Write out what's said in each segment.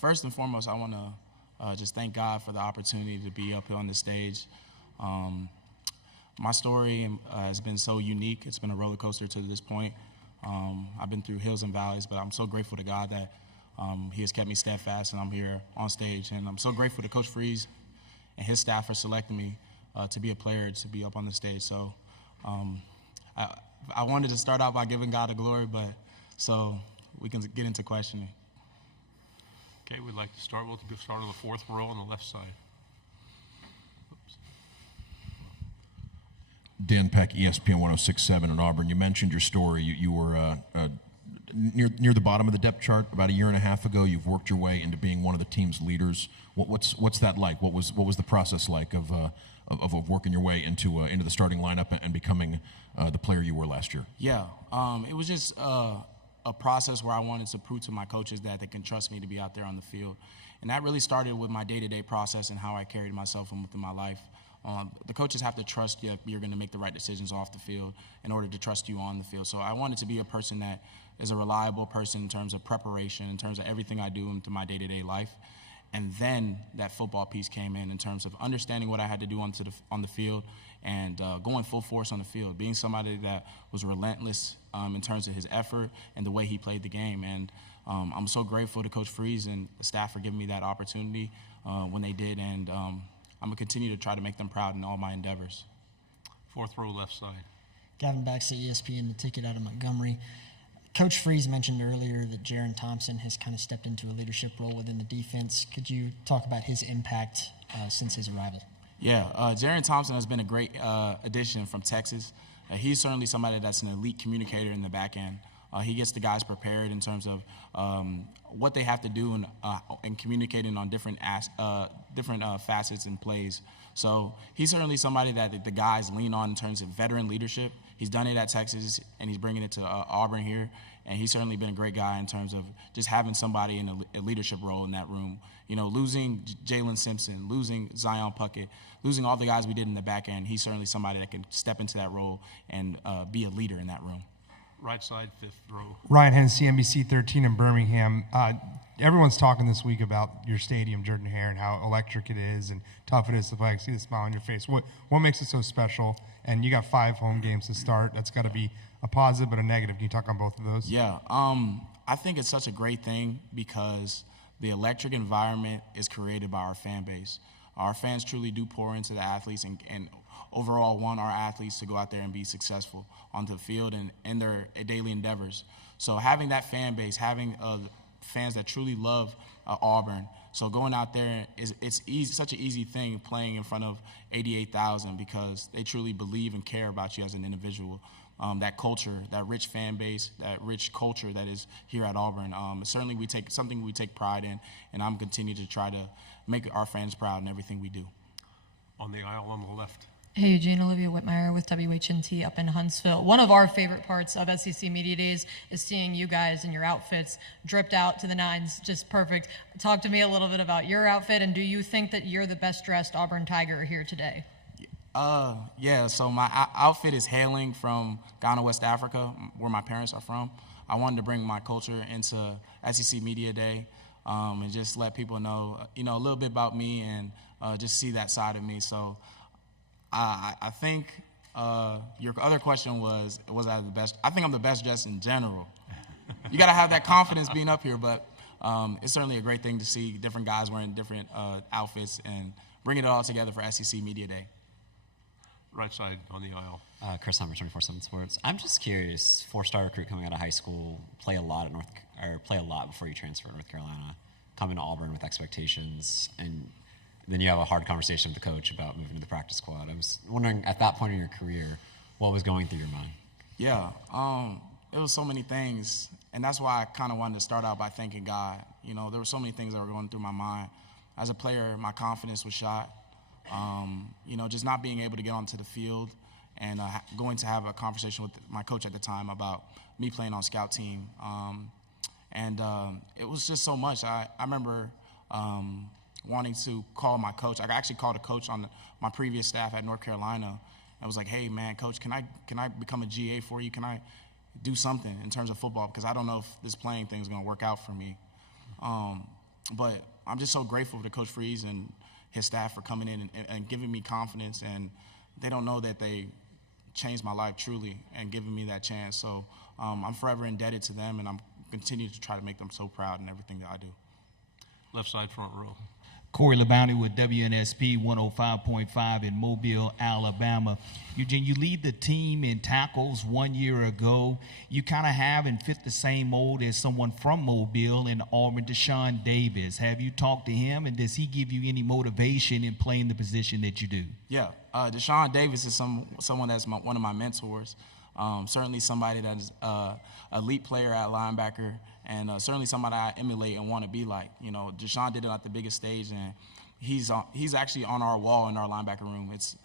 First and foremost, I want to just thank God for the opportunity to be up here on the stage. My story has been so unique. It's been a roller coaster to this point. I've been through hills and valleys, but I'm so grateful to God that He has kept me steadfast, and I'm here on stage. And I'm so grateful to Coach Freeze and his staff for selecting me to be a player, to be up on the stage. So I wanted to start out by giving God the glory, but so we can get into questioning. Okay, we'd like to start. We'll start on the fourth row on the left side. Oops. Dan Peck, ESPN 106.7 in Auburn. You mentioned your story. You were near the bottom of the depth chart about a year and a half ago. You've worked your way into being one of the team's leaders. What's that like? What was the process like of working your way into the starting lineup and becoming the player you were last year? Yeah, it was just a process where I wanted to prove to my coaches that they can trust me to be out there on the field. And that really started with my day-to-day process and how I carried myself within my life. The coaches have to trust you. You're going to make the right decisions off the field in order to trust you on the field. So I wanted to be a person that is a reliable person in terms of preparation, in terms of everything I do into my day-to-day life. And then that football piece came in terms of understanding what I had to do on the field and going full force on the field, being somebody that was relentless in terms of his effort and the way he played the game. And I'm so grateful to Coach Freeze and the staff for giving me that opportunity when they did. And I'm going to continue to try to make them proud in all my endeavors. Fourth row left side. Gavin Baxter, ESPN, the ticket out of Montgomery. Coach Freeze mentioned earlier that Jaron Thompson has kind of stepped into a leadership role within the defense. Could you talk about his impact since his arrival? Yeah, Jaron Thompson has been a great addition from Texas. He's certainly somebody that's an elite communicator in the back end. He gets the guys prepared in terms of what they have to do and communicating on different facets and plays. So he's certainly somebody that the guys lean on in terms of veteran leadership. He's done it at Texas, and he's bringing it to Auburn here. And he's certainly been a great guy in terms of just having somebody in a leadership role in that room. You know, losing Jalen Simpson, losing Zion Puckett, losing all the guys we did in the back end, he's certainly somebody that can step into that role and be a leader in that room. Right side, fifth row. Ryan Hennessy, NBC 13 in Birmingham. Everyone's talking this week about your stadium, Jordan Hare, and how electric it is and tough it is to play. I see the smile on your face. What makes it so special? And you got 5 home games to start. That's got to be a positive but a negative. Can you talk on both of those? Yeah, I think it's such a great thing because the electric environment is created by our fan base. Our fans truly do pour into the athletes and overall want our athletes to go out there and be successful on the field and in their daily endeavors. So having that fan base, having fans that truly love Auburn, so going out there it's easy, such an easy thing playing in front of 88,000 because they truly believe and care about you as an individual. That culture, that rich fan base, that rich culture that is here at Auburn. Certainly we take pride in, and I'm continuing to try to make our fans proud in everything we do. On the aisle on the left. Hey, Eugene, Olivia Whitmire with WHNT up in Huntsville. One of our favorite parts of SEC Media Days is seeing you guys in your outfits dripped out to the nines, just perfect. Talk to me a little bit about your outfit, and do you think that you're the best dressed Auburn Tiger here today? Yeah, so my outfit is hailing from Ghana, West Africa, where my parents are from. I wanted to bring my culture into SEC Media Day and just let people know, a little bit about me and just see that side of me. So I think your other question was I the best? I think I'm the best dressed in general. You got to have that confidence being up here, but it's certainly a great thing to see different guys wearing different outfits and bringing it all together for SEC Media Day. Right side on the aisle. Chris Hummer, 24/7 Sports. I'm just curious, 4-star recruit coming out of high school, play a lot before you transfer to North Carolina, coming to Auburn with expectations, and then you have a hard conversation with the coach about moving to the practice squad. I was wondering, at that point in your career, what was going through your mind? Yeah, it was so many things, and that's why I kind of wanted to start out by thanking God. There were so many things that were going through my mind. As a player, my confidence was shot. Just not being able to get onto the field and going to have a conversation with my coach at the time about me playing on scout team. It was just so much. I remember wanting to call my coach. I actually called a coach on my previous staff at North Carolina. I was like, hey, man, coach, can I become a GA for you? Can I do something in terms of football? Because I don't know if this playing thing is going to work out for me. But I'm just so grateful to Coach Freeze and his staff for coming in and giving me confidence. And they don't know that they changed my life truly and giving me that chance. So I'm forever indebted to them, and I'm continuing to try to make them so proud in everything that I do. Left side, front row. Corey LeBounty with WNSP 105.5 in Mobile, Alabama. Eugene, you lead the team in tackles 1 year ago. You kind of have and fit the same mold as someone from Mobile in Auburn, Deshaun Davis. Have you talked to him, and does he give you any motivation in playing the position that you do? Yeah, Deshaun Davis is someone that's one of my mentors. Certainly somebody that is an elite player at linebacker, and certainly somebody I emulate and want to be like. You know, Deshaun did it at the biggest stage, and he's actually on our wall in our linebacker room. It's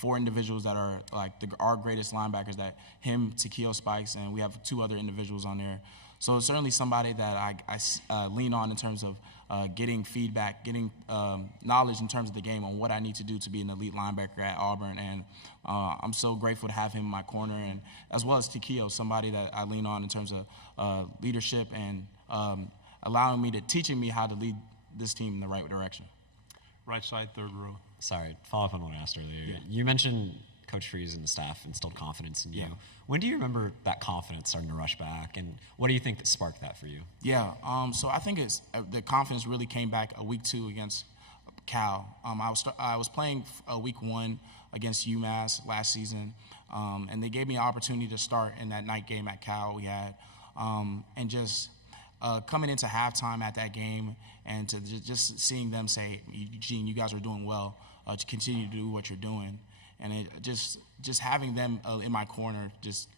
4 individuals that are like our greatest linebackers, that him, Takeo Spikes, and we have 2 other individuals on there. So it's certainly somebody that I lean on in terms of getting feedback, getting knowledge in terms of the game on what I need to do to be an elite linebacker at Auburn. And I'm so grateful to have him in my corner, and as well as Takeo, somebody that I lean on in terms of leadership and teaching me how to lead this team in the right direction. Right side, third row. Sorry, follow up on what I asked earlier. Yeah. You mentioned Coach Freeze and the staff instilled confidence in you. Yeah. When do you remember that confidence starting to rush back, and what do you think that sparked that for you? Yeah, so I think the confidence really came back week 2 against Cal. I was playing week 1 against UMass last season, and they gave me an opportunity to start in that night game at Cal we had, and just coming into halftime at that game and to just seeing them say, Eugene, you guys are doing well, to continue to do what you're doing. And it just having them in my corner, just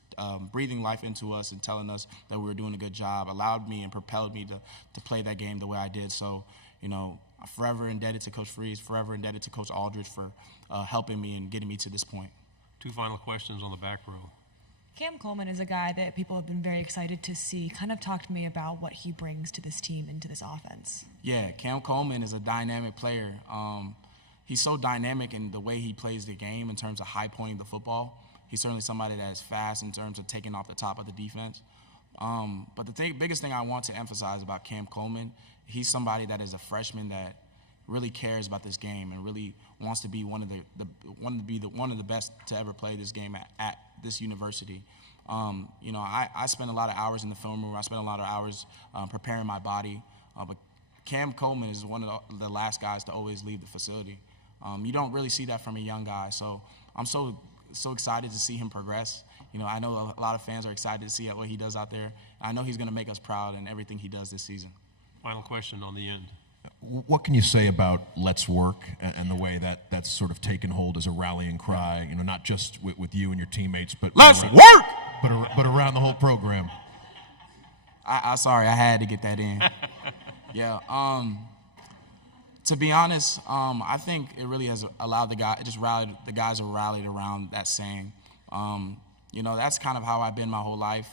breathing life into us and telling us that we were doing a good job, allowed me and propelled me to play that game the way I did. So, you know, I'm forever indebted to Coach Freeze, forever indebted to Coach Aldridge for helping me and getting me to this point. 2 final questions on the back row. Cam Coleman is a guy that people have been very excited to see. Kind of talk to me about what he brings to this team and to this offense. Yeah, Cam Coleman is a dynamic player. He's so dynamic in the way he plays the game in terms of high-pointing the football. He's certainly somebody that is fast in terms of taking off the top of the defense. But the biggest thing I want to emphasize about Cam Coleman, he's somebody that is a freshman that really cares about this game and really wants to be one of the best to ever play this game at this university. You know, I spend a lot of hours in the film room. I spend a lot of hours preparing my body. But Cam Coleman is one of the last guys to always leave the facility. You don't really see that from a young guy. So I'm so excited to see him progress. You know, I know a lot of fans are excited to see what he does out there. I know he's going to make us proud in everything he does this season. Final question on the end. What can you say about Let's Work and the way that's sort of taken hold as a rallying cry, you know, not just with you and your teammates, but Let's work! But around the whole program? Sorry, I had to get that in. Yeah. To be honest, I think it really has allowed the guys have rallied around that saying. You know, that's kind of how I've been my whole life.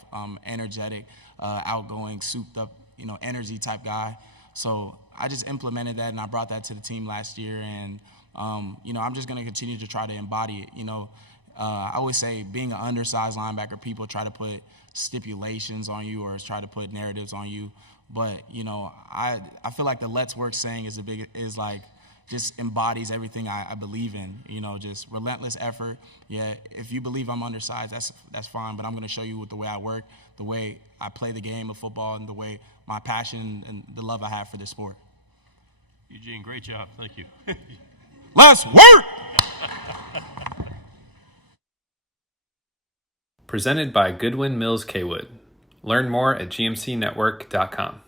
Energetic, outgoing, souped up, you know, energy type guy. So I just implemented that, and I brought that to the team last year. And, you know, I'm just going to continue to try to embody it. You know, I always say being an undersized linebacker, people try to put stipulations on you or try to put narratives on you. But, you know, I feel like the Let's Work saying is like just embodies everything I believe in. You know, just relentless effort. Yeah, if you believe I'm undersized, that's fine. But I'm going to show you with the way I work, the way I play the game of football, and the way my passion and the love I have for this sport. Eugene, great job. Thank you. Let's work! Presented by Goodwyn Mills Cawood. Learn more at gmcnetwork.com.